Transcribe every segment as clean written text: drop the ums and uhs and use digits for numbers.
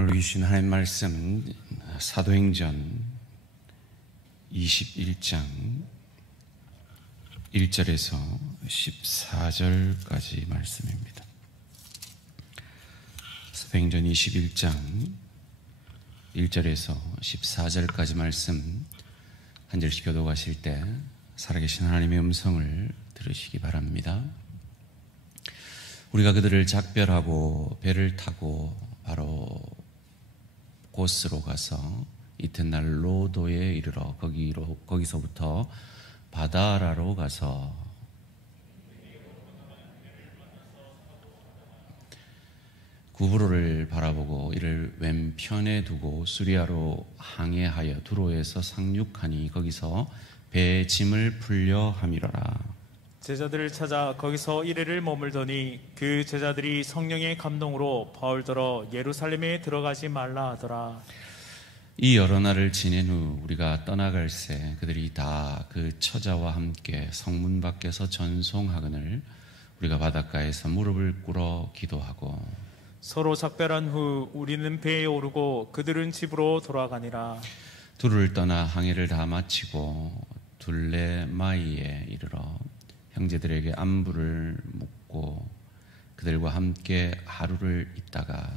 오늘 주신 하나님 말씀은 사도행전 21장 1절에서 14절까지 말씀입니다. 사도행전 21장 1절에서 14절까지 말씀 한 절씩 교독하실 때 살아계신 하나님의 음성을 들으시기 바랍니다. 우리가 그들을 작별하고 배를 타고 바로 곳으로 가서 이튿날 로도에 이르러 거기서부터 바다라로 가서 구브로를 바라보고 이를 왼편에 두고 수리아로 항해하여 두로에서 상륙하니 거기서 배의 짐을 풀려 함이러라. 제자들을 찾아 거기서 이래를 머물더니 그 제자들이 성령의 감동으로 바울더러 예루살렘에 들어가지 말라 하더라. 이 여러 날을 지낸 후 우리가 떠나갈새 그들이 다 그 처자와 함께 성문 밖에서 전송하거늘 우리가 바닷가에서 무릎을 꿇어 기도하고 서로 작별한 후 우리는 배에 오르고 그들은 집으로 돌아가니라. 두루를 떠나 항해를 다 마치고 둘레마이에 이르러 형제들에게 안부를 묻고 그들과 함께 하루를 있다가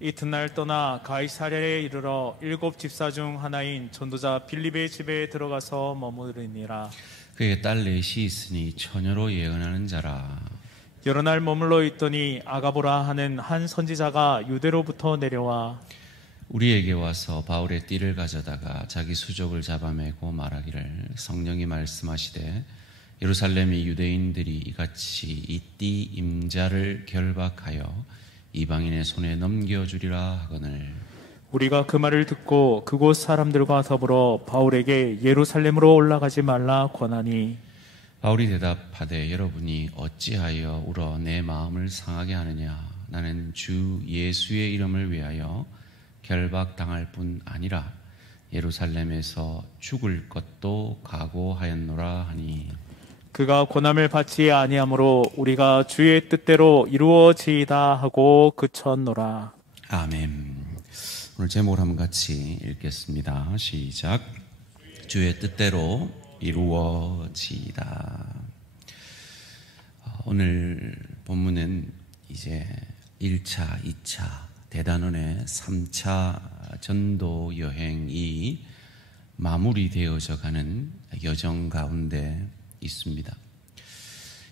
이튿날 떠나 가이사랴에 이르러 7 집사 중 하나인 전도자 빌립의 집에 들어가서 머무르니라. 그의 딸 넷이 있으니 처녀로 예언하는 자라. 여러 날 머물러 있더니 아가보라 하는 한 선지자가 유대로부터 내려와 우리에게 와서 바울의 띠를 가져다가 자기 수족을 잡아매고 말하기를 성령이 말씀하시되 예루살렘의 유대인들이 이같이 이 띠 임자를 결박하여 이방인의 손에 넘겨주리라 하거늘 우리가 그 말을 듣고 그곳 사람들과 더불어 바울에게 예루살렘으로 올라가지 말라 권하니 바울이 대답하되 여러분이 어찌하여 울어 내 마음을 상하게 하느냐. 나는 주 예수의 이름을 위하여 결박당할 뿐 아니라 예루살렘에서 죽을 것도 각오하였노라 하니 그가 고난을 받지 아니하므로 우리가 주의 뜻대로 이루어지이다 하고 그쳤노라. 아멘. 오늘 제목을 한번 같이 읽겠습니다. 시작. 주의 뜻대로 이루어지이다. 오늘 본문은 이제 1차, 2차, 대단원의 3차 전도 여행이 마무리되어져 가는 여정 가운데 있습니다.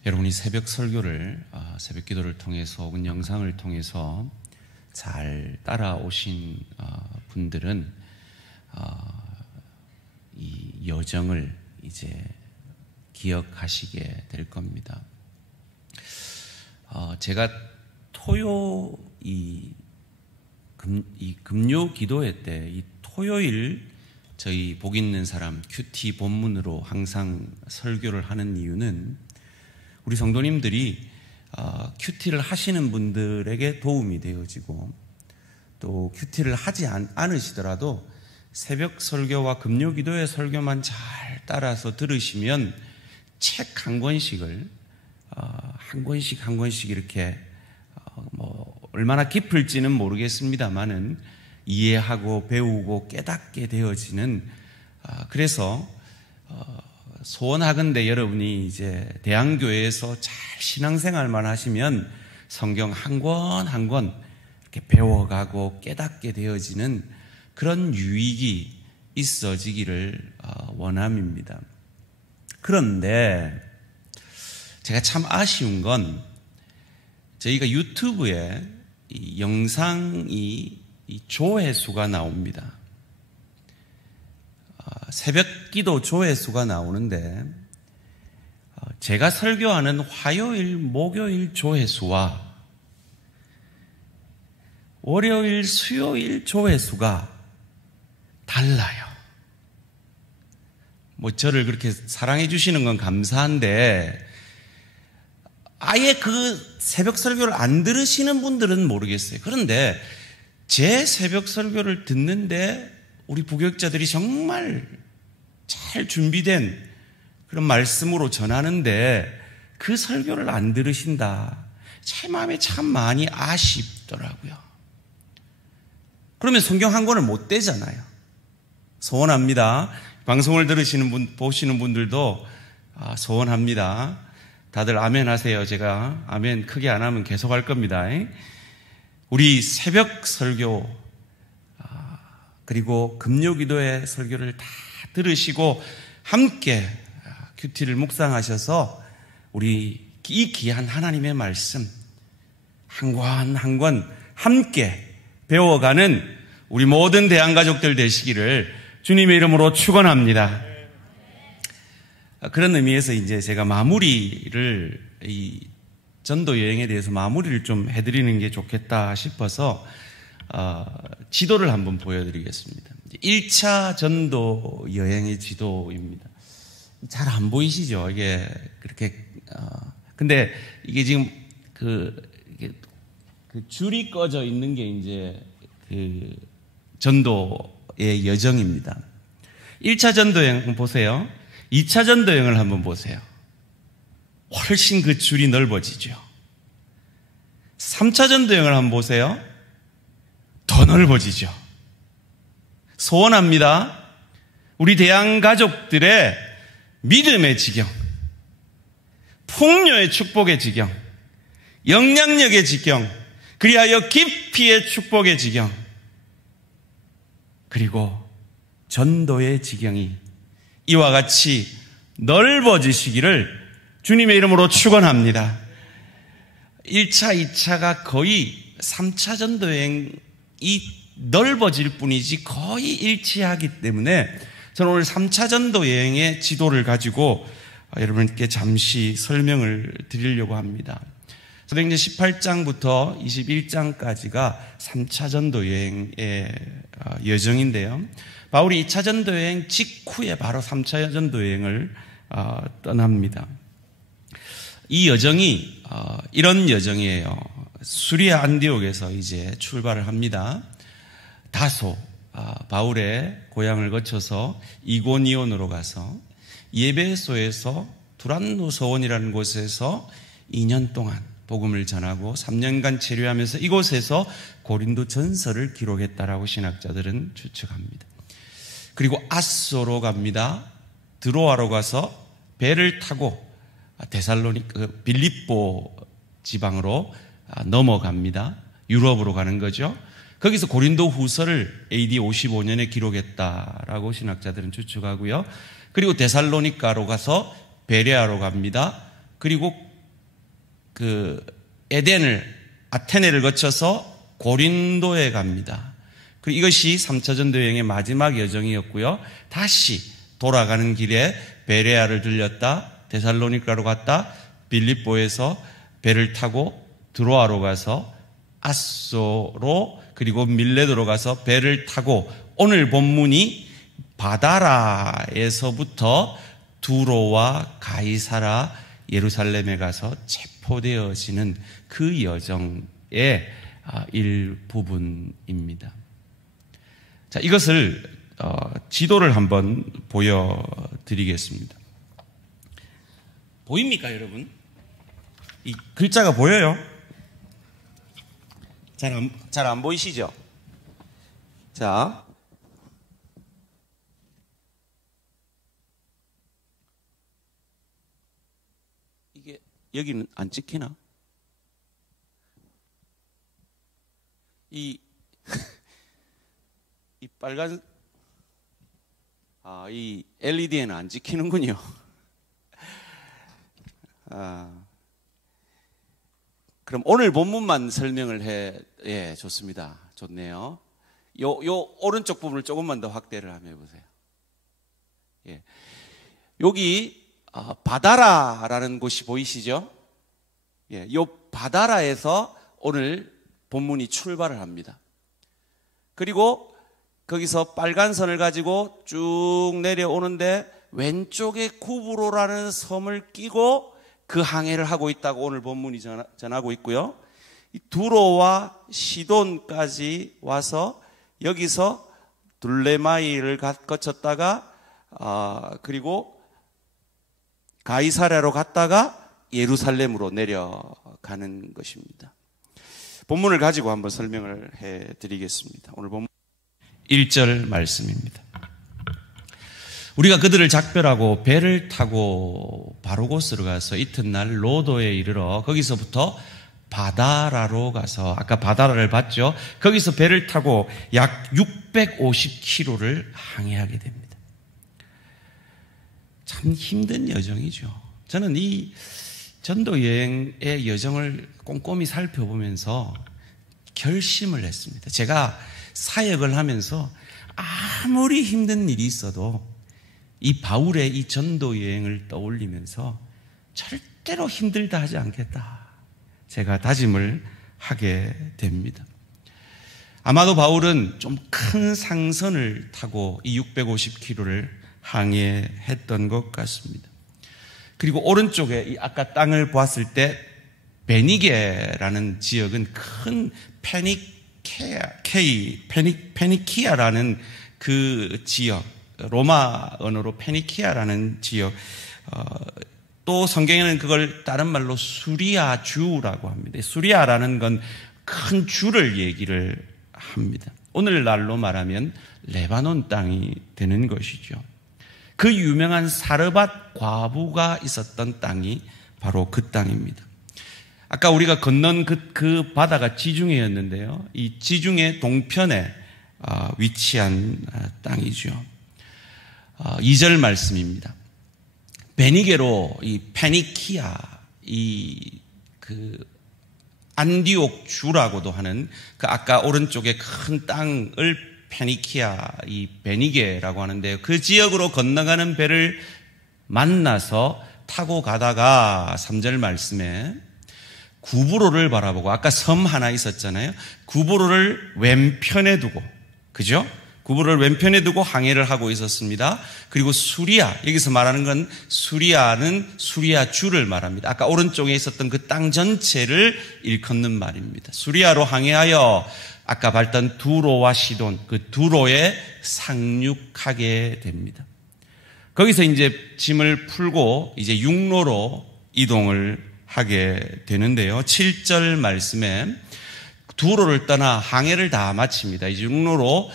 여러분이 새벽 설교를, 새벽 기도를 통해서 혹은 영상을 통해서 잘 따라오신 분들은 이 여정을 이제 기억하시게 될 겁니다. 제가 토요 이 금요 기도회 때 이 토요일 저희 복 있는 사람 큐티 본문으로 항상 설교를 하는 이유는 우리 성도님들이 큐티를 하시는 분들에게 도움이 되어지고 또 큐티를 하지 않으시더라도 새벽 설교와 금요 기도의 설교만 잘 따라서 들으시면 책 한 권씩을 한 권씩 이렇게 얼마나 깊을지는 모르겠습니다만은 이해하고 배우고 깨닫게 되어지는 그래서 소원하건대 여러분이 이제 대안교회에서 잘 신앙생활만 하시면 성경 한 권 한 권 이렇게 배워가고 깨닫게 되어지는 그런 유익이 있어지기를 원함입니다. 그런데 제가 참 아쉬운 건 저희가 유튜브에 이 영상이 이 조회수가 나옵니다. 새벽 기도 조회수가 나오는데 제가 설교하는 화요일, 목요일 조회수와 월요일, 수요일 조회수가 달라요. 저를 그렇게 사랑해 주시는 건 감사한데 아예 그 새벽 설교를 안 들으시는 분들은 모르겠어요. 그런데 제 새벽 설교를 듣는데 우리 부교육자들이 정말 잘 준비된 그런 말씀으로 전하는데 그 설교를 안 들으신다. 제 마음에 참 많이 아쉽더라고요. 그러면 성경 한 권을 못 떼잖아요. 소원합니다. 방송을 들으시는 분, 보시는 분들도 소원합니다. 다들 아멘 하세요. 제가 아멘 크게 안 하면 계속 할 겁니다. 우리 새벽 설교 그리고 금요기도의 설교를 다 들으시고 함께 큐티를 묵상하셔서 우리 이 귀한 하나님의 말씀 한 권 한 권 함께 배워가는 우리 모든 대한가족들 되시기를 주님의 이름으로 축원합니다. 그런 의미에서 이제 제가 마무리를 이 전도 여행에 대해서 마무리를 좀 해드리는 게 좋겠다 싶어서 지도를 한번 보여드리겠습니다. 1차 전도 여행의 지도입니다. 잘 안 보이시죠? 이게 그렇게 근데 이게 지금 그 줄이 꺼져 있는 게 이제 그 전도의 여정입니다. 1차 전도여행 한번 보세요. 2차 전도여행을 한번 보세요. 훨씬 그 줄이 넓어지죠. 3차 전도여행을 한번 보세요. 더 넓어지죠. 소원합니다. 우리 대한 가족들의 믿음의 지경, 풍요의 축복의 지경, 영향력의 지경, 그리하여 깊이의 축복의 지경, 그리고 전도의 지경이 이와 같이 넓어지시기를 주님의 이름으로 축원합니다. 1차, 2차가 거의 3차 전도여행이 넓어질 뿐이지 거의 일치하기 때문에 저는 오늘 3차 전도여행의 지도를 가지고 여러분께 잠시 설명을 드리려고 합니다. 사도행전 18장부터 21장까지가 3차 전도여행의 여정인데요. 바울이 2차 전도여행 직후에 바로 3차 전도여행을 떠납니다. 이 여정이 이런 여정이에요. 수리아 안디옥에서 이제 출발을 합니다. 다소 바울의 고향을 거쳐서 이고니온으로 가서 예배소에서 두란노 서원이라는 곳에서 2년 동안 복음을 전하고 3년간 체류하면서 이곳에서 고린도 전서를 기록했다라고 신학자들은 추측합니다. 그리고 아소로 갑니다. 드로아로 가서 배를 타고 빌립보 지방으로 넘어갑니다. 유럽으로 가는 거죠. 거기서 고린도 후서를 AD 55년에 기록했다라고 신학자들은 추측하고요. 그리고 데살로니가로 가서 베레아로 갑니다. 그리고 아테네를 거쳐서 고린도에 갑니다. 그리고 이것이 3차 전도여행의 마지막 여정이었고요. 다시 돌아가는 길에 베레아를 들렸다, 데살로니가로 갔다, 빌립보에서 배를 타고 드로아로 가서 아소로 그리고 밀레도로 가서 배를 타고 오늘 본문이 바다라에서부터 두로와 가이사라 예루살렘에 가서 체포되어지는 그 여정의 일부분입니다. 자, 이것을 지도를 한번 보여드리겠습니다. 보입니까, 여러분? 이 글자가 보여요? 잘 안 보이시죠? 자, 이게 여기는 안 찍히나? 이 빨간 이 LED에는 안 찍히는군요. 그럼 오늘 본문만 설명을 예, 좋습니다. 좋네요. 요 오른쪽 부분을 조금만 더 확대를 한번 해보세요. 예. 여기, 바다라라는 곳이 보이시죠? 예, 요 바다라에서 오늘 본문이 출발을 합니다. 그리고 거기서 빨간 선을 가지고 쭉 내려오는데 왼쪽에 구브로라는 섬을 끼고 그 항해를 하고 있다고 오늘 본문이 전하고 있고요. 이 두로와 시돈까지 와서 여기서 둘레마이를 거쳤다가 그리고 가이사랴로 갔다가 예루살렘으로 내려가는 것입니다. 본문을 가지고 한번 설명을 해드리겠습니다. 오늘 본문 1절 말씀입니다. 우리가 그들을 작별하고 배를 타고 바로곳으로 가서 이튿날 로도에 이르러 거기서부터 바다라로 가서, 아까 바다라를 봤죠? 거기서 배를 타고 약 650km를 항해하게 됩니다. 참 힘든 여정이죠. 저는 이 전도 여행의 여정을 꼼꼼히 살펴보면서 결심을 했습니다. 제가 사역을 하면서 아무리 힘든 일이 있어도 이 바울의 이 전도 여행을 떠올리면서 절대로 힘들다 하지 않겠다, 제가 다짐을 하게 됩니다. 아마도 바울은 좀 큰 상선을 타고 이 650km를 항해했던 것 같습니다. 그리고 오른쪽에 아까 땅을 보았을 때 베니게라는 지역은 큰 페니키아라는 그 지역, 로마 언어로 페니키아라는 지역, 또 성경에는 그걸 다른 말로 수리아 주라고 합니다. 수리아라는 건 큰 주를 얘기를 합니다. 오늘날로 말하면 레바논 땅이 되는 것이죠. 그 유명한 사르밧 과부가 있었던 땅이 바로 그 땅입니다. 아까 우리가 건넌 그 바다가 지중해였는데요. 이 지중해 동편에 위치한 땅이죠. 2절 말씀입니다. 베니게로 이 페니키아, 안디옥 주라고도 하는 그 아까 오른쪽에 큰 땅을 페니키아, 이 베니게라고 하는데요. 그 지역으로 건너가는 배를 만나서 타고 가다가 3절 말씀에 구브로를 바라보고, 아까 섬 하나 있었잖아요. 구브로를 왼편에 두고, 그죠? 구브로를 왼편에 두고 항해를 하고 있었습니다. 그리고 수리아, 여기서 말하는 건 수리아는 수리아 주를 말합니다. 아까 오른쪽에 있었던 그 땅 전체를 일컫는 말입니다. 수리아로 항해하여 아까 봤던 두로와 시돈, 그 두로에 상륙하게 됩니다. 거기서 이제 짐을 풀고 이제 육로로 이동을 하게 되는데요. 7절 말씀에 두로를 떠나 항해를 다 마칩니다. 이제 육로로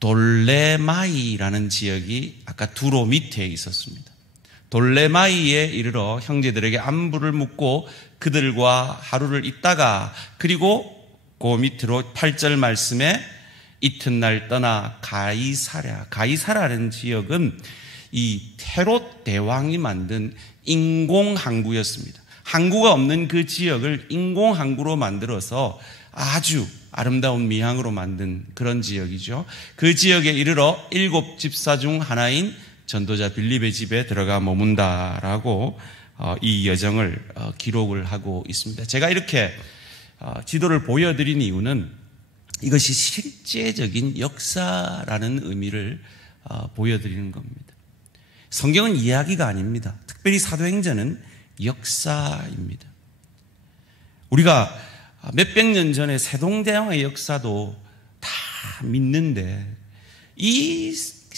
돌레마이라는 지역이 아까 두로 밑에 있었습니다. 돌레마이에 이르러 형제들에게 안부를 묻고 그들과 하루를 있다가, 그리고 그 밑으로 8절 말씀에 이튿날 떠나 가이사라는 지역은 이 헤롯 대왕이 만든 인공항구였습니다. 항구가 없는 그 지역을 인공항구로 만들어서 아주 아름다운 미항으로 만든 그런 지역이죠. 그 지역에 이르러 7 집사 중 하나인 전도자 빌립의 집에 들어가 머문다라고 이 여정을 기록을 하고 있습니다. 제가 이렇게 지도를 보여드린 이유는 이것이 실제적인 역사라는 의미를 보여드리는 겁니다. 성경은 이야기가 아닙니다. 특별히 사도행전은 역사입니다. 우리가 몇백 년 전에 세동대왕의 역사도 다 믿는데 이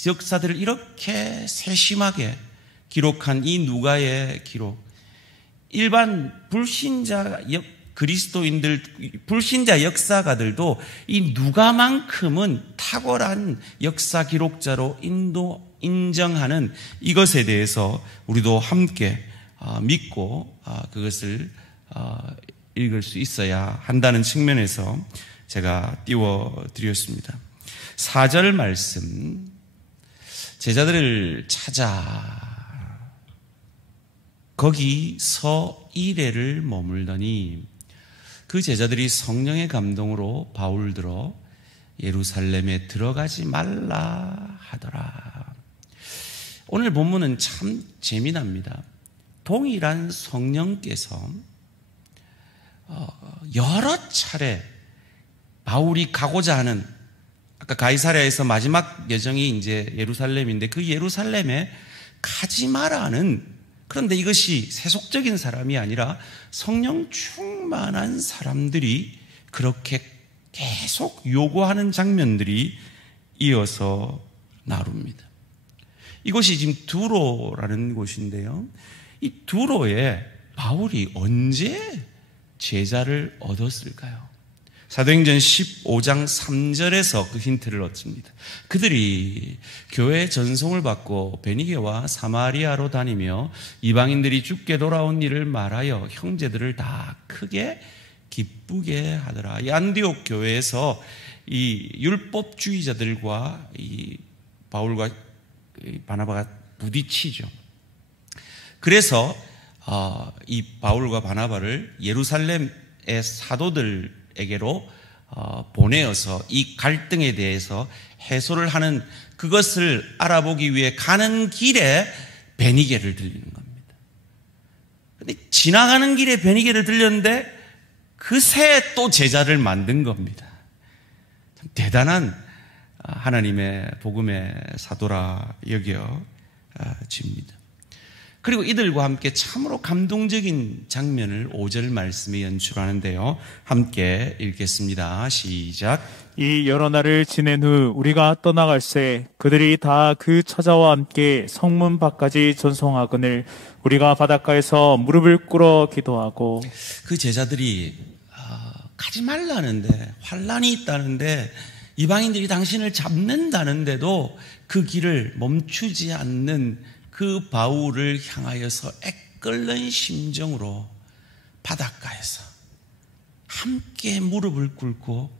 역사들을 이렇게 세심하게 기록한 이 누가의 기록, 일반 불신자 그리스도인들, 불신자 역사가들도 이 누가만큼은 탁월한 역사 기록자로 인정하는 이것에 대해서 우리도 함께 믿고 그것을 읽을 수 있어야 한다는 측면에서 제가 띄워드렸습니다. 4절 말씀, 제자들을 찾아 거기 서이레를 머물더니 그 제자들이 성령의 감동으로 바울들어 예루살렘에 들어가지 말라 하더라. 오늘 본문은 참 재미납니다. 동일한 성령께서 여러 차례 바울이 가고자 하는, 아까 가이사랴에서 마지막 여정이 이제 예루살렘인데 그 예루살렘에 가지 마라는, 그런데 이것이 세속적인 사람이 아니라 성령 충만한 사람들이 그렇게 계속 요구하는 장면들이 이어서 나옵니다. 이곳이 지금 두로라는 곳인데요. 이 두로에 바울이 언제 제자를 얻었을까요? 사도행전 15장 3절에서 그 힌트를 얻습니다. 그들이 교회 전송을 받고 베니게와 사마리아로 다니며 이방인들이 죽게 돌아온 일을 말하여 형제들을 다 크게 기쁘게 하더라. 이 안디옥 교회에서 이 율법주의자들과 이 바울과 바나바가 부딪히죠. 그래서 이 바울과 바나바를 예루살렘의 사도들에게로 보내어서 이 갈등에 대해서 해소를 하는, 그것을 알아보기 위해 가는 길에 베니게를 들리는 겁니다. 근데 지나가는 길에 베니게를 들렸는데 그새 또 제자를 만든 겁니다. 참 대단한 하나님의 복음의 사도라 여겨집니다. 그리고 이들과 함께 참으로 감동적인 장면을 5절 말씀에 연출하는데요. 함께 읽겠습니다. 시작. 이 여러 날을 지낸 후 우리가 떠나갈새 그들이 다 그 처자와 함께 성문 밖까지 전송하거늘 우리가 바닷가에서 무릎을 꿇어 기도하고. 그 제자들이 가지 말라는데, 환란이 있다는데, 이방인들이 당신을 잡는다는데도 그 길을 멈추지 않는 그 바울을 향하여서 애끓는 심정으로 바닷가에서 함께 무릎을 꿇고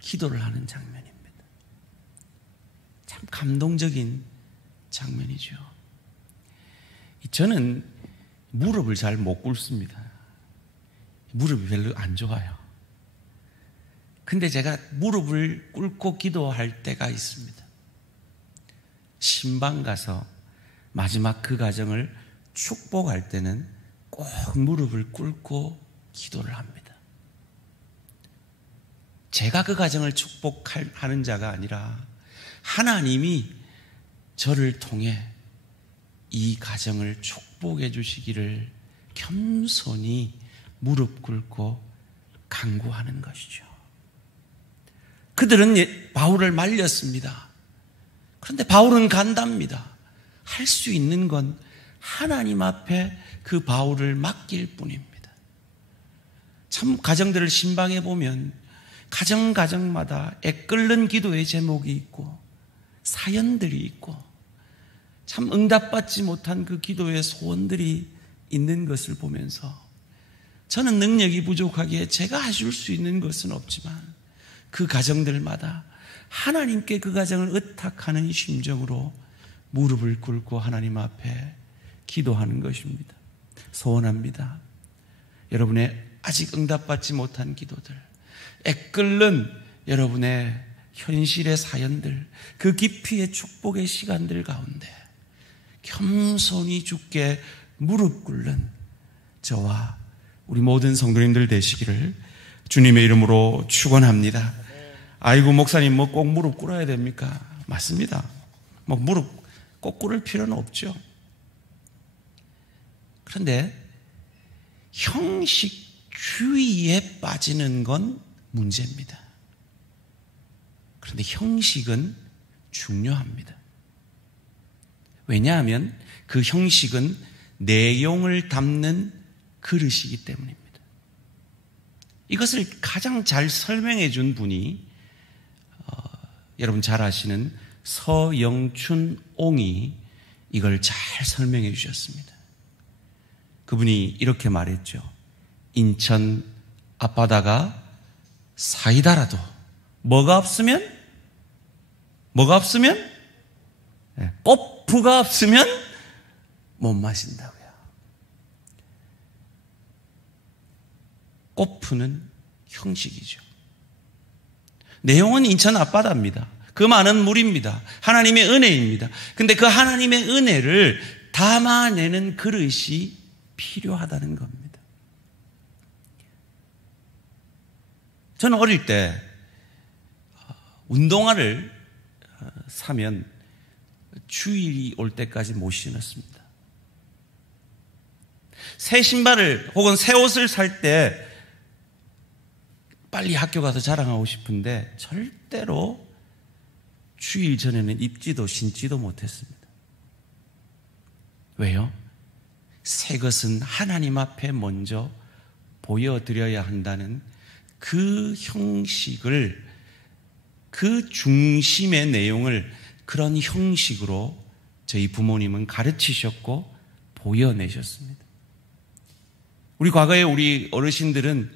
기도를 하는 장면입니다. 참 감동적인 장면이죠. 저는 무릎을 잘 못 꿇습니다. 무릎이 별로 안 좋아요. 근데 제가 무릎을 꿇고 기도할 때가 있습니다. 신방 가서 마지막 그 가정을 축복할 때는 꼭 무릎을 꿇고 기도를 합니다. 제가 그 가정을 축복하는 자가 아니라 하나님이 저를 통해 이 가정을 축복해 주시기를 겸손히 무릎 꿇고 간구하는 것이죠. 그들은 바울을 말렸습니다. 그런데 바울은 간답니다. 할 수 있는 건 하나님 앞에 그 바울을 맡길 뿐입니다. 참 가정들을 신방해 보면 가정마다 애끓는 기도의 제목이 있고 사연들이 있고 참 응답받지 못한 그 기도의 소원들이 있는 것을 보면서 저는 능력이 부족하기에 제가 해줄 수 있는 것은 없지만 그 가정들마다 하나님께 그 가정을 의탁하는 심정으로 무릎을 꿇고 하나님 앞에 기도하는 것입니다. 소원합니다. 여러분의 아직 응답받지 못한 기도들, 애끓는 여러분의 현실의 사연들, 그 깊이의 축복의 시간들 가운데 겸손히 주께 무릎 꿇는 저와 우리 모든 성도님들 되시기를 주님의 이름으로 축원합니다. 아이고 목사님 뭐 꼭 무릎 꿇어야 됩니까? 맞습니다. 뭐 무릎 꼭 꿇을 필요는 없죠. 그런데 형식주의에 빠지는 건 문제입니다. 그런데 형식은 중요합니다. 왜냐하면 그 형식은 내용을 담는 그릇이기 때문입니다. 이것을 가장 잘 설명해 준 분이 여러분 잘 아시는 서영춘 옹이 이걸 잘 설명해 주셨습니다. 그분이 이렇게 말했죠. 인천 앞바다가 사이다라도 뭐가 없으면? 꽃프가 없으면 못 마신다고요. 꽃프는 형식이죠. 내용은 인천 앞바다입니다. 그 많은 물입니다. 하나님의 은혜입니다. 근데 그 하나님의 은혜를 담아내는 그릇이 필요하다는 겁니다. 저는 어릴 때 운동화를 사면 주일이 올 때까지 못 신었습니다. 새 신발을 혹은 새 옷을 살 때 빨리 학교 가서 자랑하고 싶은데 절대로 주일 전에는 입지도 신지도 못했습니다. 왜요? 새 것은 하나님 앞에 먼저 보여드려야 한다는 그 형식을, 그 중심의 내용을 그런 형식으로 저희 부모님은 가르치셨고 보여내셨습니다. 우리 과거에 우리 어르신들은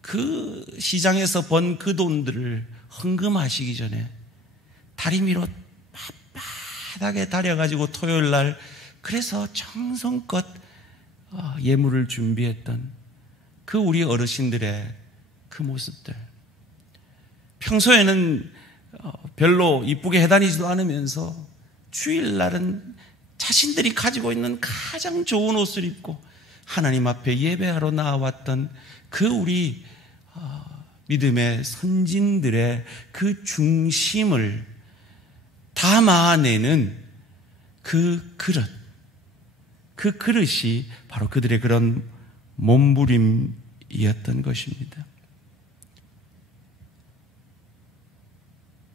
그 시장에서 번 그 돈들을 헌금하시기 전에 다리미로 바닥에 다려가지고 토요일 날 그래서 정성껏 예물을 준비했던 그 우리 어르신들의 그 모습들, 평소에는 별로 이쁘게 해다니지도 않으면서 주일날은 자신들이 가지고 있는 가장 좋은 옷을 입고 하나님 앞에 예배하러 나왔던 그 우리 믿음의 선진들의 그 중심을 담아내는 그 그릇이 바로 그들의 그런 몸부림이었던 것입니다.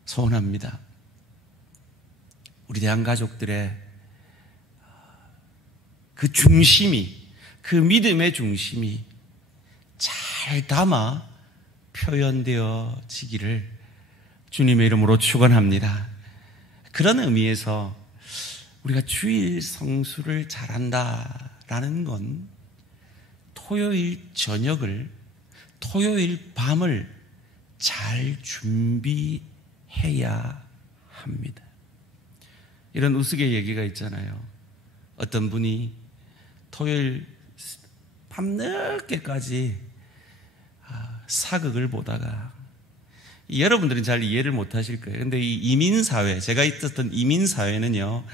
소원합니다. 우리 대한가족들의 그 중심이, 그 믿음의 중심이 잘 담아 표현되어지기를 주님의 이름으로 축원합니다. 그런 의미에서 우리가 주일 성수를 잘한다라는 건 토요일 저녁을, 토요일 밤을 잘 준비해야 합니다. 이런 우스개 얘기가 있잖아요. 어떤 분이 토요일 밤늦게까지 사극을 보다가, 여러분들은 잘 이해를 못 하실 거예요. 근데 이 이민사회, 제가 있었던 이민사회는요,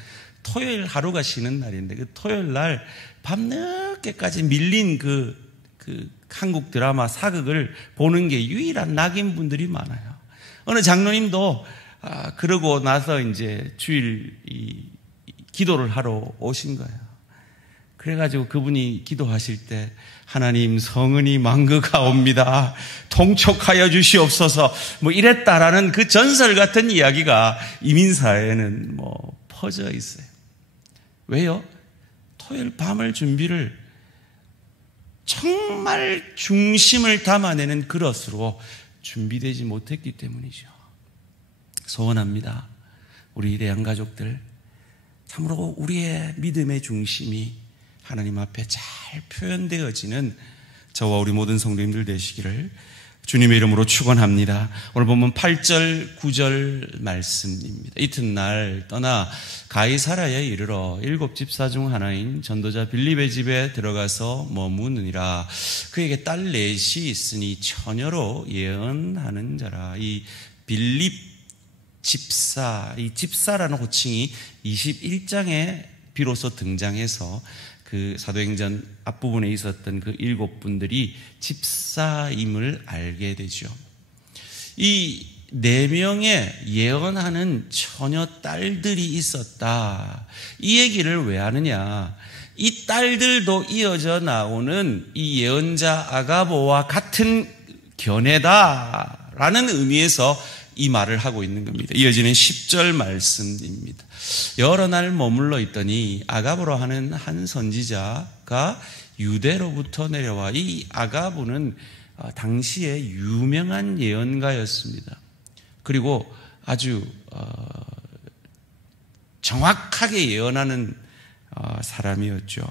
토요일 하루가 쉬는 날인데 그 토요일 날 밤늦게까지 밀린 그 한국 드라마 사극을 보는 게 유일한 낙인분들이 많아요. 어느 장로님도 그러고 나서 이제 주일 기도를 하러 오신 거예요. 그래가지고 그분이 기도하실 때 하나님 성은이 망극하옵니다. 통촉하여 주시옵소서 뭐 이랬다라는 그 전설 같은 이야기가 이민사회에는 뭐 퍼져 있어요. 왜요? 토요일 밤을 준비를 정말 중심을 담아내는 그릇으로 준비되지 못했기 때문이죠. 소원합니다. 우리 대한가족들, 참으로 우리의 믿음의 중심이 하나님 앞에 잘 표현되어지는 저와 우리 모든 성도님들 되시기를 주님의 이름으로 축원합니다. 오늘 보면 8절, 9절 말씀입니다. 이튿날 떠나 가이사랴에 이르러 7 집사 중 하나인 전도자 빌립의 집에 들어가서 머무느니라. 그에게 딸 넷이 있으니 처녀로 예언하는 자라. 이 빌립 집사, 이 집사라는 호칭이 21장에 비로소 등장해서 그 사도행전 앞부분에 있었던 그 7분들이 집사임을 알게 되죠. 이 4명의 예언하는 처녀 딸들이 있었다. 이 얘기를 왜 하느냐? 이 딸들도 이어져 나오는 이 예언자 아가보와 같은 견해다라는 의미에서 이 말을 하고 있는 겁니다. 이어지는 10절 말씀입니다. 여러 날 머물러 있더니 아가보로 하는 한 선지자가 유대로부터 내려와, 이 아가보는 당시에 유명한 예언가였습니다. 그리고 아주 정확하게 예언하는 사람이었죠.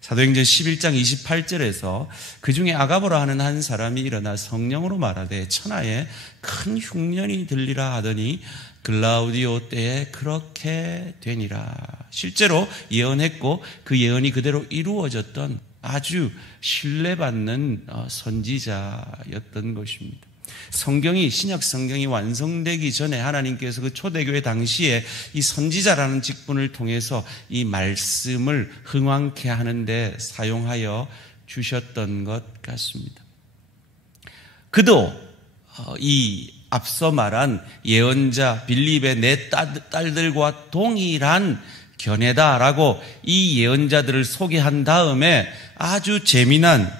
사도행전 11장 28절에서 그 중에 아가보라 하는 한 사람이 일어나 성령으로 말하되 천하에 큰 흉년이 들리라 하더니 글라우디오 때에 그렇게 되니라. 실제로 예언했고 그 예언이 그대로 이루어졌던 아주 신뢰받는 선지자였던 것입니다. 성경이, 신약 성경이 완성되기 전에 하나님께서 그 초대교회 당시에 이 선지자라는 직분을 통해서 이 말씀을 흥왕케 하는데 사용하여 주셨던 것 같습니다. 그도 이 앞서 말한 예언자 빌립의 4 딸들과 동일한 견해다라고 이 예언자들을 소개한 다음에 아주 재미난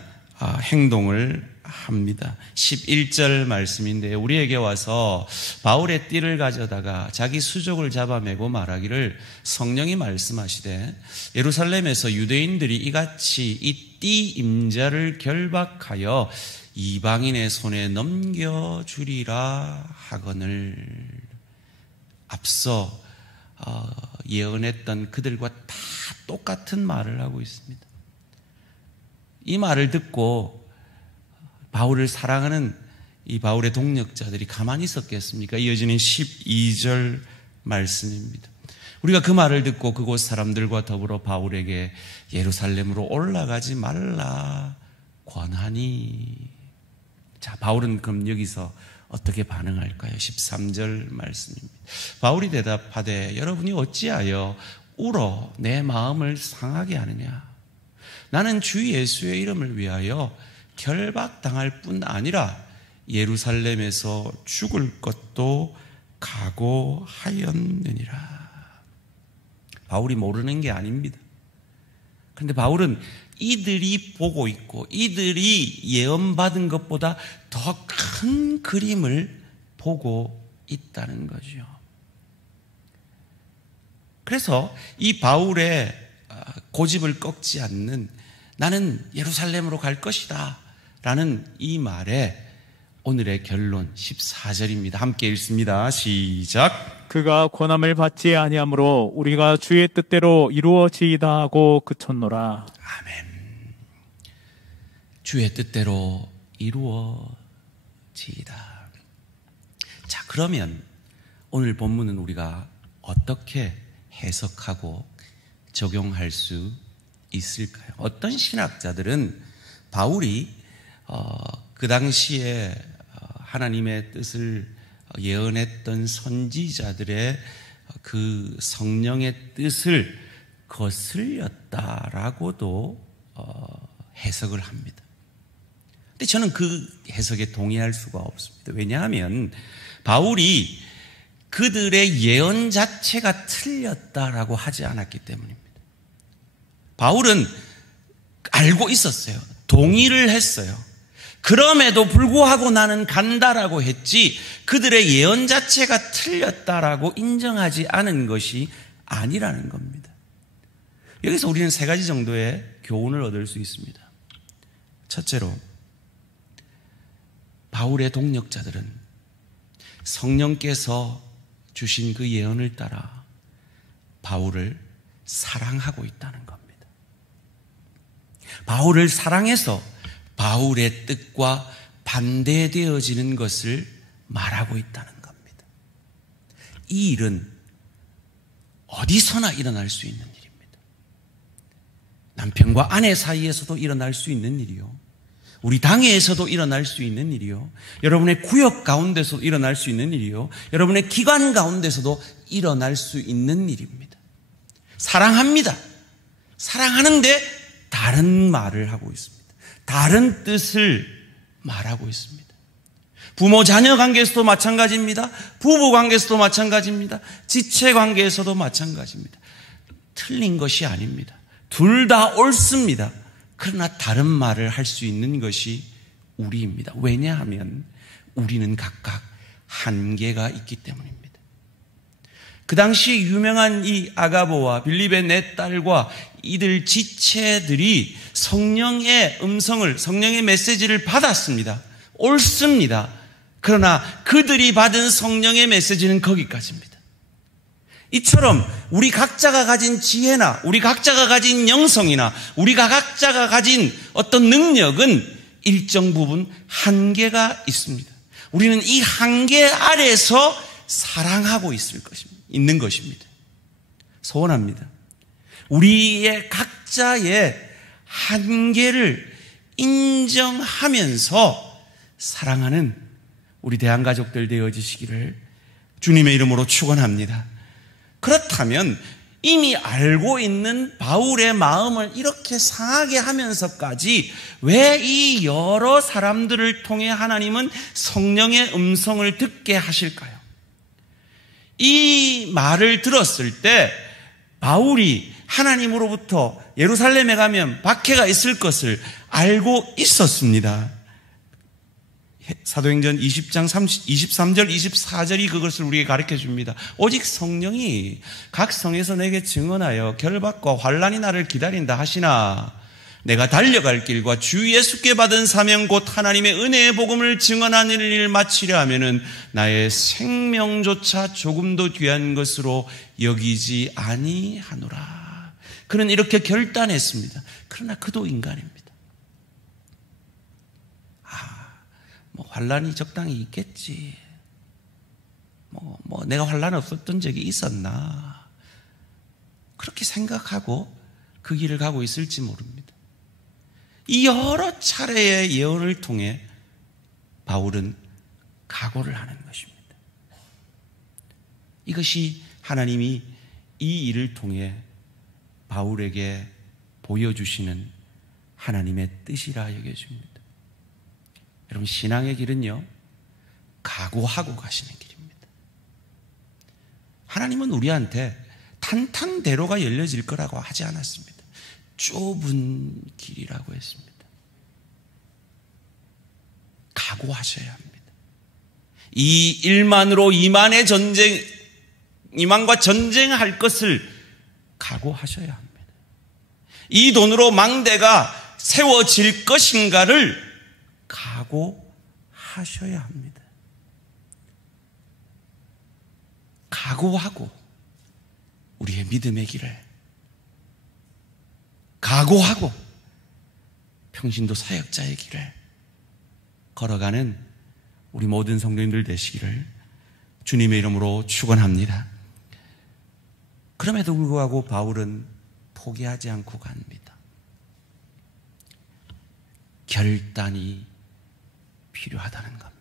행동을 합니다. 11절 말씀인데, 우리에게 와서 바울의 띠를 가져다가 자기 수족을 잡아매고 말하기를 성령이 말씀하시되 예루살렘에서 유대인들이 이같이 이 띠 임자를 결박하여 이방인의 손에 넘겨주리라 하거늘. 앞서 예언했던 그들과 다 똑같은 말을 하고 있습니다. 이 말을 듣고 바울을 사랑하는 이 바울의 동력자들이 가만히 있었겠습니까? 이어지는 12절 말씀입니다. 우리가 그 말을 듣고 그곳 사람들과 더불어 바울에게 예루살렘으로 올라가지 말라 권하니. 자, 바울은 그럼 여기서 어떻게 반응할까요? 13절 말씀입니다. 바울이 대답하되 여러분이 어찌하여 울어 내 마음을 상하게 하느냐. 나는 주 예수의 이름을 위하여 결박당할 뿐 아니라 예루살렘에서 죽을 것도 각오하였느니라. 바울이 모르는 게 아닙니다. 그런데 바울은 이들이 보고 있고 이들이 예언받은 것보다 더 큰 그림을 보고 있다는 거죠. 그래서 이 바울의 고집을 꺾지 않는 나는 예루살렘으로 갈 것이다 라는 이 말에 오늘의 결론 14절입니다. 함께 읽습니다. 시작. 그가 권함을 받지 아니하므로 우리가 주의 뜻대로 이루어지이다 하고 그쳤노라. 아멘. 주의 뜻대로 이루어지이다. 자, 그러면 오늘 본문은 우리가 어떻게 해석하고 적용할 수 있을까요? 어떤 신학자들은 바울이 그 당시에 하나님의 뜻을 예언했던 선지자들의 그 성령의 뜻을 거슬렸다라고도 해석을 합니다. 근데 저는 그 해석에 동의할 수가 없습니다. 왜냐하면 바울이 그들의 예언 자체가 틀렸다라고 하지 않았기 때문입니다. 바울은 알고 있었어요. 동의를 했어요. 그럼에도 불구하고 나는 간다라고 했지 그들의 예언 자체가 틀렸다라고 인정하지 않은 것이 아니라는 겁니다. 여기서 우리는 세 가지 정도의 교훈을 얻을 수 있습니다. 첫째로, 바울의 동력자들은 성령께서 주신 그 예언을 따라 바울을 사랑하고 있다는 겁니다. 바울을 사랑해서 바울의 뜻과 반대되어지는 것을 말하고 있다는 겁니다. 이 일은 어디서나 일어날 수 있는 일입니다. 남편과 아내 사이에서도 일어날 수 있는 일이요, 우리 당회에서도 일어날 수 있는 일이요, 여러분의 구역 가운데서도 일어날 수 있는 일이요, 여러분의 기관 가운데서도 일어날 수 있는 일입니다. 사랑합니다. 사랑하는데 다른 말을 하고 있습니다. 다른 뜻을 말하고 있습니다. 부모 자녀 관계에서도 마찬가지입니다. 부부 관계에서도 마찬가지입니다. 지체 관계에서도 마찬가지입니다. 틀린 것이 아닙니다. 둘 다 옳습니다. 그러나 다른 말을 할 수 있는 것이 우리입니다. 왜냐하면 우리는 각각 한계가 있기 때문입니다. 그 당시 유명한 이 아가보와 빌립의 네 딸과 이들 지체들이 성령의 음성을, 성령의 메시지를 받았습니다. 옳습니다. 그러나 그들이 받은 성령의 메시지는 거기까지입니다. 이처럼 우리 각자가 가진 지혜나 우리 각자가 가진 영성이나 우리가 각자가 가진 어떤 능력은 일정 부분 한계가 있습니다. 우리는 이 한계 아래서 사랑하고 있는 것입니다. 소원합니다. 우리의 각자의 한계를 인정하면서 사랑하는 우리 대한가족들 되어지시기를 주님의 이름으로 축원합니다. 그렇다면 이미 알고 있는 바울의 마음을 이렇게 상하게 하면서까지 왜 이 여러 사람들을 통해 하나님은 성령의 음성을 듣게 하실까요? 이 말을 들었을 때 바울이 하나님으로부터 예루살렘에 가면 박해가 있을 것을 알고 있었습니다. 사도행전 20장 23절 24절이 그것을 우리에게 가르쳐 줍니다. 오직 성령이 각 성에서 내게 증언하여 결박과 환난이 나를 기다린다 하시나 내가 달려갈 길과 주 예수께 받은 사명 곧 하나님의 은혜의 복음을 증언하는 일을 마치려 하면은 나의 생명조차 조금도 귀한 것으로 여기지 아니하노라. 그는 이렇게 결단했습니다. 그러나 그도 인간입니다. 환란이 적당히 있겠지. 내가 환란 없었던 적이 있었나. 그렇게 생각하고 그 길을 가고 있을지 모릅니다. 이 여러 차례의 예언을 통해 바울은 각오를 하는 것입니다. 이것이 하나님이 이 일을 통해 바울에게 보여주시는 하나님의 뜻이라 여겨집니다. 여러분, 신앙의 길은요, 각오하고 가시는 길입니다. 하나님은 우리한테 탄탄대로가 열려질 거라고 하지 않았습니다. 좁은 길이라고 했습니다. 각오하셔야 합니다. 이 일만으로 이만과 전쟁할 것을 각오하셔야 합니다. 이 돈으로 망대가 세워질 것인가를 각오하셔야 합니다. 각오하고 우리의 믿음의 길을, 각오하고 평신도 사역자의 길을 걸어가는 우리 모든 성도님들 되시기를 주님의 이름으로 축원합니다. 그럼에도 불구하고 바울은 포기하지 않고 갑니다. 결단이 필요하다는 겁니다.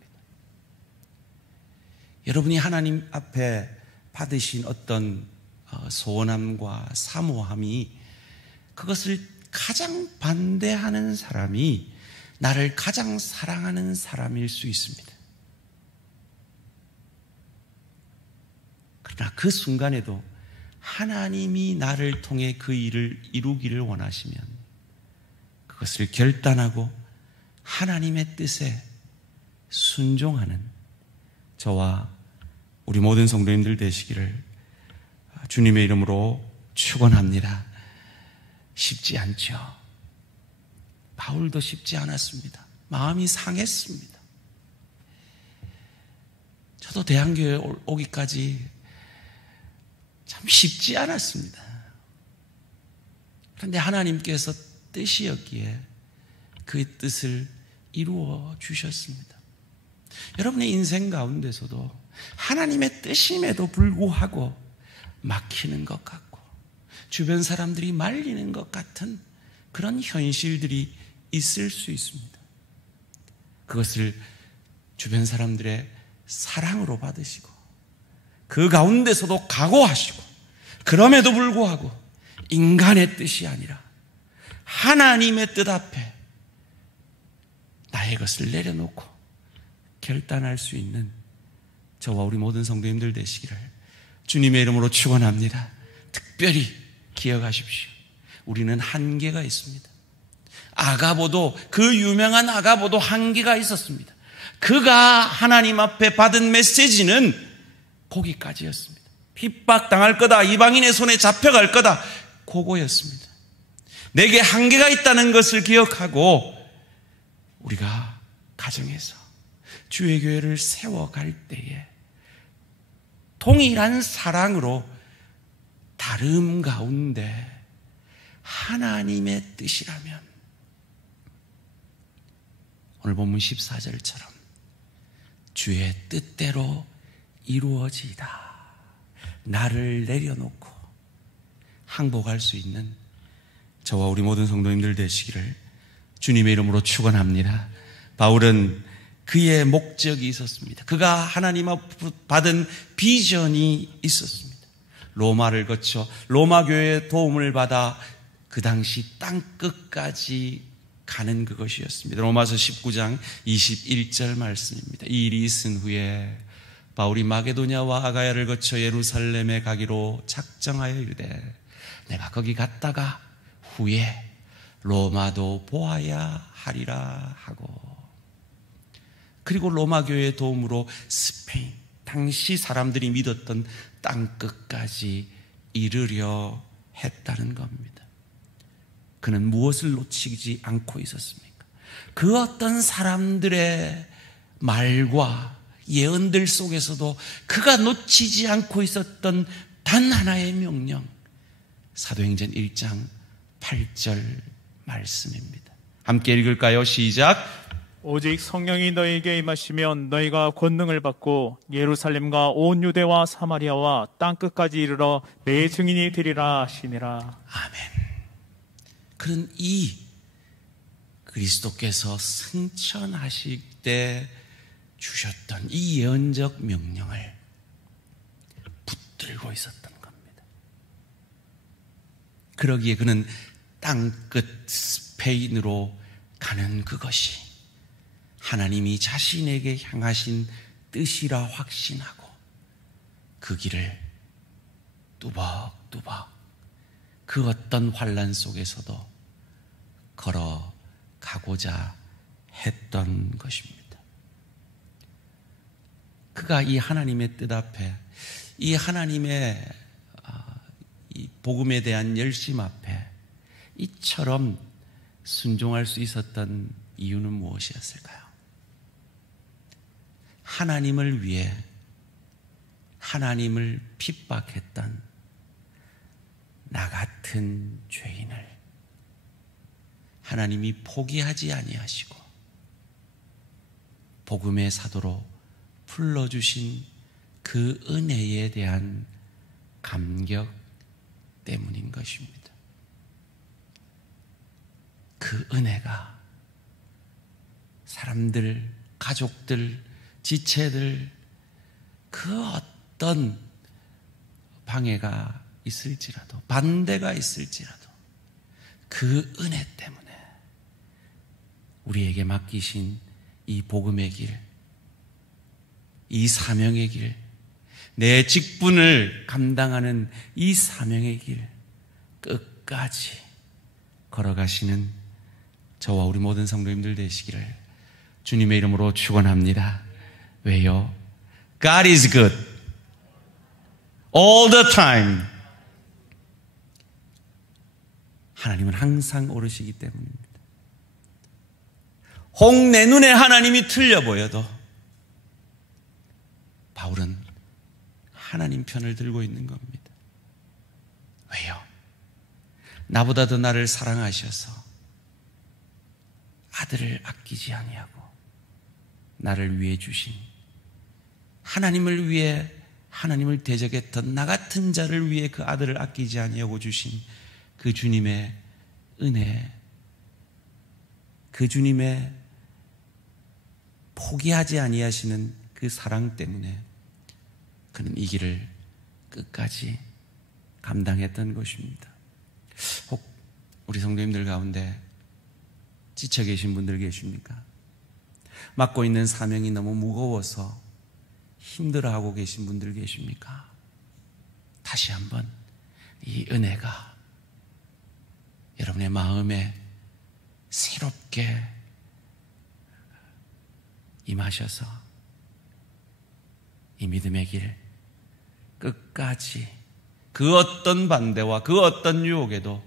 여러분이 하나님 앞에 받으신 어떤 소원함과 사모함이, 그것을 가장 반대하는 사람이 나를 가장 사랑하는 사람일 수 있습니다. 그러나 그 순간에도 하나님이 나를 통해 그 일을 이루기를 원하시면 그것을 결단하고 하나님의 뜻에 순종하는 저와 우리 모든 성도님들 되시기를 주님의 이름으로 축원합니다. 쉽지 않죠. 바울도 쉽지 않았습니다. 마음이 상했습니다. 저도 대한교회 오기까지 참 쉽지 않았습니다. 그런데 하나님께서 뜻이었기에 그 뜻을 이루어 주셨습니다. 여러분의 인생 가운데서도 하나님의 뜻임에도 불구하고 막히는 것 같고 주변 사람들이 말리는 것 같은 그런 현실들이 있을 수 있습니다. 그것을 주변 사람들의 사랑으로 받으시고 그 가운데서도 각오하시고, 그럼에도 불구하고 인간의 뜻이 아니라 하나님의 뜻 앞에 나의 것을 내려놓고 결단할 수 있는 저와 우리 모든 성도님들 되시기를 주님의 이름으로 축원합니다. 특별히 기억하십시오. 우리는 한계가 있습니다. 아가보도, 그 유명한 아가보도 한계가 있었습니다. 그가 하나님 앞에 받은 메시지는 거기까지였습니다. 핍박당할 거다, 이방인의 손에 잡혀갈 거다, 그거였습니다. 내게 한계가 있다는 것을 기억하고 우리가 가정에서 주의 교회를 세워갈 때에 동일한 사랑으로 다름 가운데 하나님의 뜻이라면 오늘 본문 14절처럼 주의 뜻대로 이루어지이다, 나를 내려놓고 항복할 수 있는 저와 우리 모든 성도님들 되시기를 주님의 이름으로 축원합니다. 바울은 그의 목적이 있었습니다. 그가 하나님 앞으로 받은 비전이 있었습니다. 로마를 거쳐 로마 교회의 도움을 받아 그 당시 땅끝까지 가는 그것이었습니다. 로마서 19장 21절 말씀입니다. 이 일이 있은 후에 바울이 마게도냐와 아가야를 거쳐 예루살렘에 가기로 작정하여 이르되 내가 거기 갔다가 후에 로마도 보아야 하리라 하고, 그리고 로마 교회의 도움으로 스페인, 당시 사람들이 믿었던 땅끝까지 이르려 했다는 겁니다. 그는 무엇을 놓치지 않고 있었습니까? 그 어떤 사람들의 말과 예언들 속에서도 그가 놓치지 않고 있었던 단 하나의 명령, 사도행전 1장 8절 말씀입니다. 함께 읽을까요? 시작. 오직 성령이 너희에게 임하시면 너희가 권능을 받고 예루살렘과 온 유대와 사마리아와 땅끝까지 이르러 내 증인이 되리라 하시니라. 아멘. 그런 이 그리스도께서 승천하실 때 주셨던 이 예언적 명령을 붙들고 있었던 겁니다. 그러기에 그는 땅끝 스페인으로 가는 그것이 하나님이 자신에게 향하신 뜻이라 확신하고 그 길을 뚜벅뚜벅 그 어떤 환난 속에서도 걸어가고자 했던 것입니다. 그가 이 하나님의 뜻 앞에, 이 하나님의 이 복음에 대한 열심 앞에 이처럼 순종할 수 있었던 이유는 무엇이었을까요? 하나님을 위해 하나님을 핍박했던 나 같은 죄인을 하나님이 포기하지 아니하시고 복음의 사도로 불러주신 그 은혜에 대한 감격 때문인 것입니다. 그 은혜가 사람들, 가족들, 지체들 그 어떤 방해가 있을지라도, 반대가 있을지라도 그 은혜 때문에 우리에게 맡기신 이 복음의 길, 이 사명의 길, 내 직분을 감당하는 이 사명의 길 끝까지 걸어가시는 저와 우리 모든 성도님들 되시기를 주님의 이름으로 축원합니다. 왜요? God is good all the time. 하나님은 항상 옳으시기 때문입니다. 혹 내 눈에 하나님이 틀려 보여도 바울은 하나님 편을 들고 있는 겁니다. 왜요? 나보다 더 나를 사랑하셔서 아들을 아끼지 아니하고 나를 위해 주신, 하나님을 위해 하나님을 대적했던 나 같은 자를 위해 그 아들을 아끼지 아니하고 주신 그 주님의 은혜, 그 주님의 포기하지 아니하시는 그 사랑 때문에 그는 이 길을 끝까지 감당했던 것입니다. 혹 우리 성도님들 가운데 지쳐 계신 분들 계십니까? 맡고 있는 사명이 너무 무거워서 힘들어하고 계신 분들 계십니까? 다시 한번 이 은혜가 여러분의 마음에 새롭게 임하셔서 이 믿음의 길 끝까지 그 어떤 반대와 그 어떤 유혹에도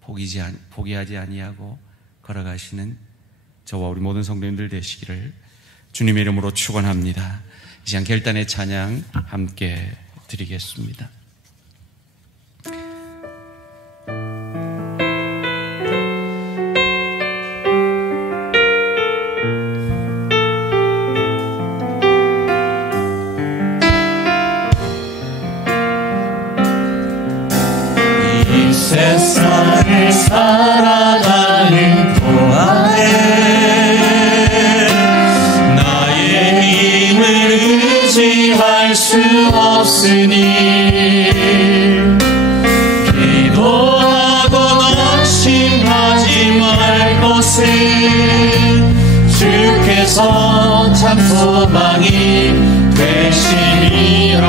포기하지 아니하고 걸어가시는 저와 우리 모든 성도님들 되시기를 주님의 이름으로 축원합니다. 이 시간 결단의 찬양 함께 드리겠습니다. 이 세상을 살아가는 동안에 나의 힘을 의지할 수 없으니 기도하고 낙심하지 말 것은 주께서 참 소망이 되심이라.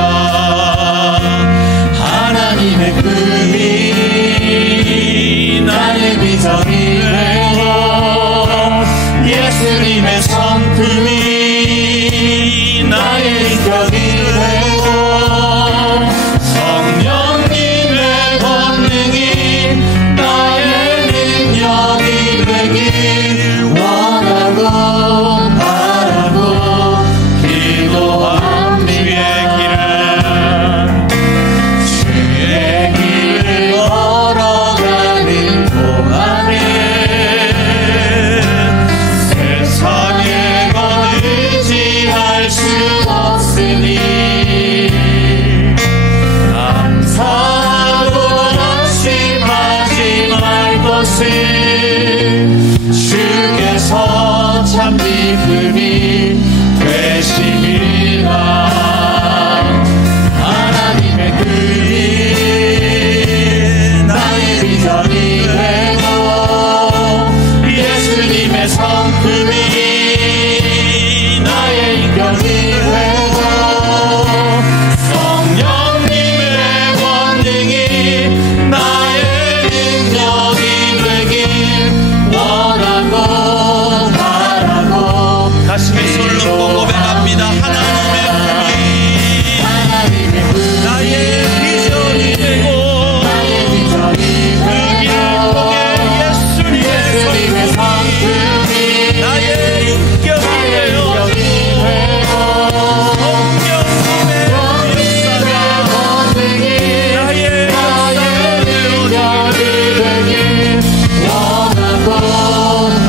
하나님의 꿈이 나의 비전이 되고 예수님의 성품이 나의 인격이 되고 성령님의 권능이 나의 참 기쁨이 되심이라. 하나님의 뜻이 나의 비전이 되고 예수님의 성품이 나의 인격이 되고 성령님의 권능이 나의 능력이 되길 원하고 바라고 가슴에 손을 얹고 고백합니다. 하나님의 품이 나의 비전이 되고 그 길을 통해 예수님의 성품이 나의 인격이 되어 성령님의 역사가 나의 능력이 되길 원하고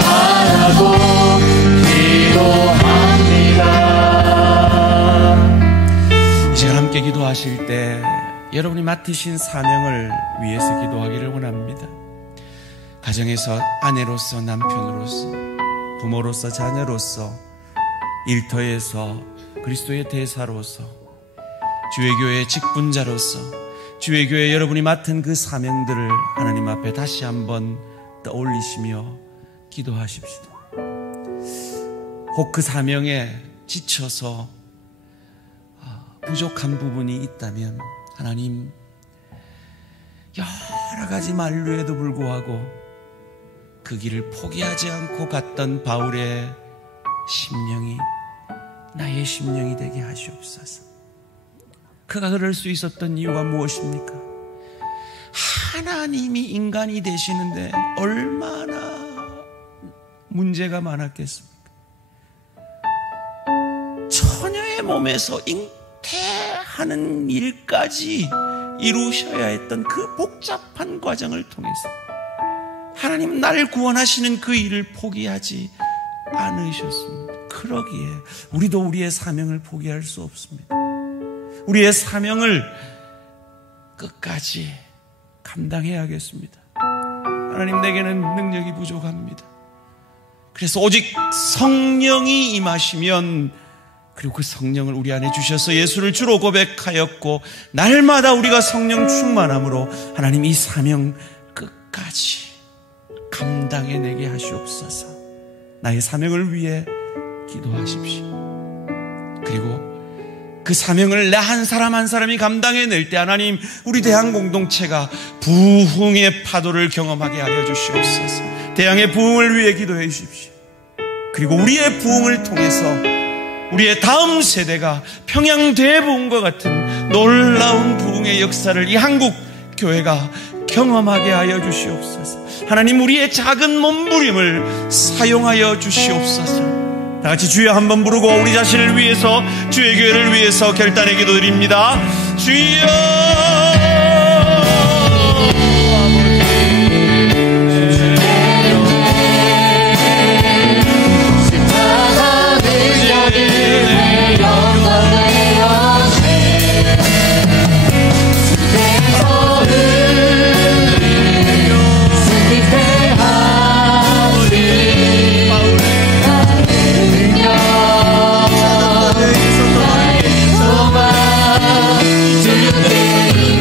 바라고 기도합니다. 이 시간 함께 기도하실 때 여러분이 맡으신 사명을 위해서 기도하기를 원합니다. 가정에서 아내로서, 남편으로서, 부모로서, 자녀로서, 일터에서 그리스도의 대사로서, 주의교회의 직분자로서, 주의교회 여러분이 맡은 그 사명들을 하나님 앞에 다시 한번 떠올리시며 기도하십시오. 혹 그 사명에 지쳐서 부족한 부분이 있다면 하나님, 여러 가지 만류에도 불구하고 그 길을 포기하지 않고 갔던 바울의 심령이 나의 심령이 되게 하시옵소서. 그가 그럴 수 있었던 이유가 무엇입니까? 하나님이 인간이 되시는데 얼마나 문제가 많았겠습니까? 처녀의 몸에서 잉태하는 일까지 이루셔야 했던 그 복잡한 과정을 통해서 하나님은 나를 구원하시는 그 일을 포기하지 않으셨습니다. 그러기에 우리도 우리의 사명을 포기할 수 없습니다. 우리의 사명을 끝까지 감당해야겠습니다. 하나님, 내게는 능력이 부족합니다. 그래서 오직 성령이 임하시면, 그리고 그 성령을 우리 안에 주셔서 예수를 주로 고백하였고 날마다 우리가 성령 충만함으로 하나님 이 사명 끝까지 감당해내게 하시옵소서. 나의 사명을 위해 기도하십시오. 그리고 그 사명을 내 한 사람 한 사람이 감당해낼 때 하나님, 우리 대한 공동체가 부흥의 파도를 경험하게 하여 주시옵소서. 대항의 부흥을 위해 기도해 주십시오. 그리고 우리의 부흥을 통해서 우리의 다음 세대가 평양 대부흥과 같은 놀라운 부흥의 역사를 이 한국 교회가 경험하게 하여 주시옵소서. 하나님, 우리의 작은 몸부림을 사용하여 주시옵소서. 다 같이 주여 한번 부르고 우리 자신을 위해서, 주의 교회를 위해서 결단의 기도드립니다. 주여! 주의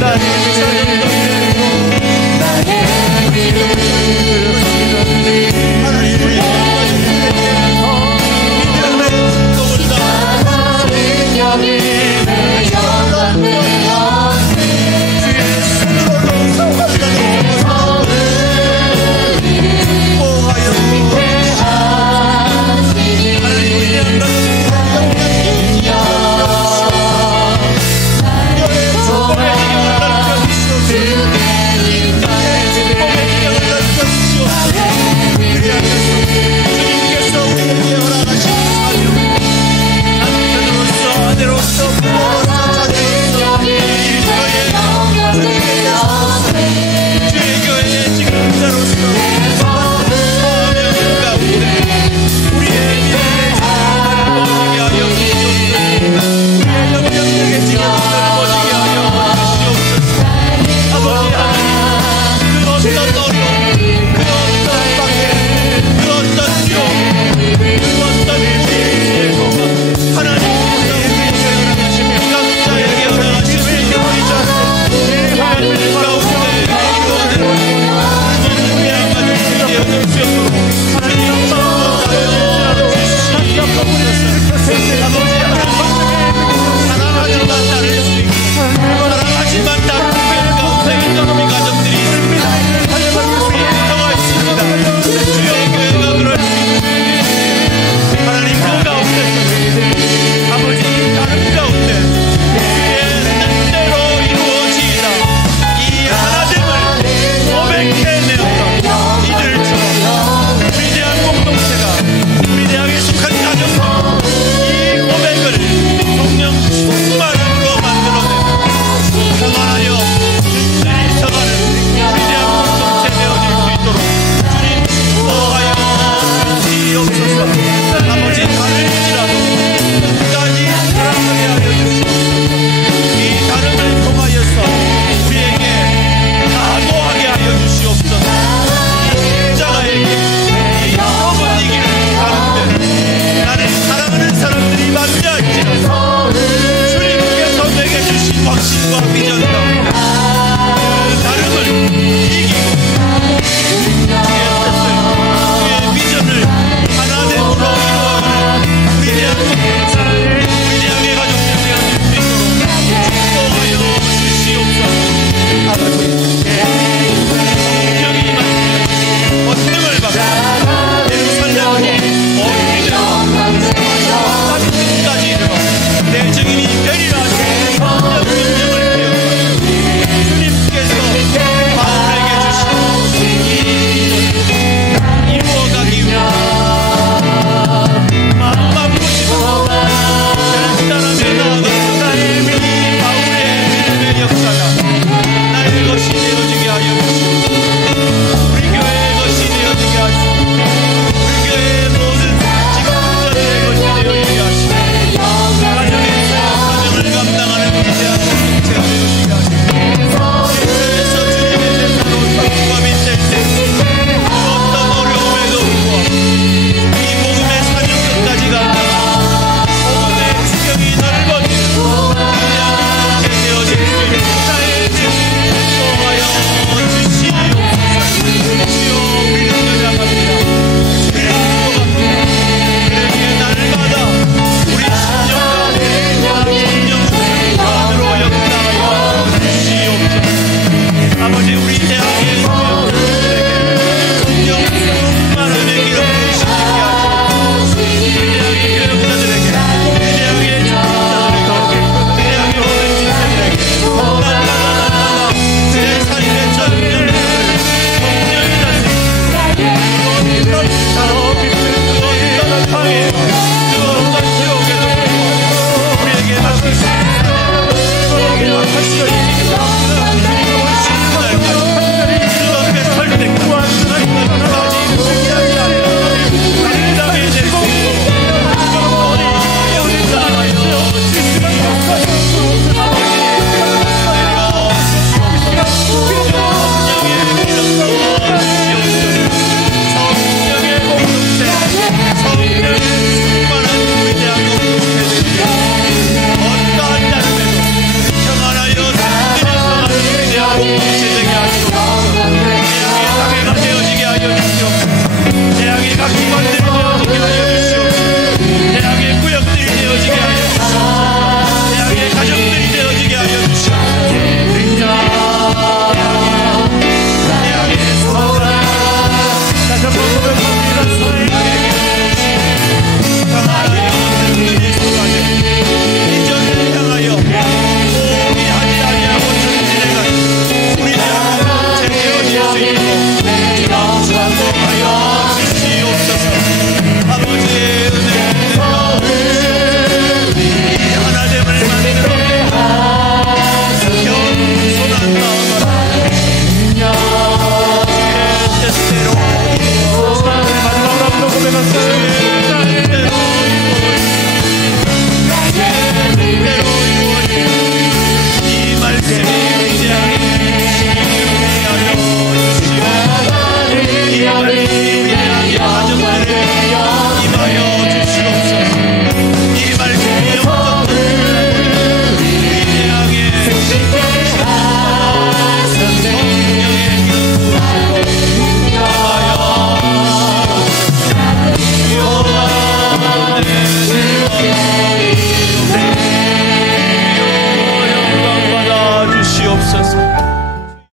하리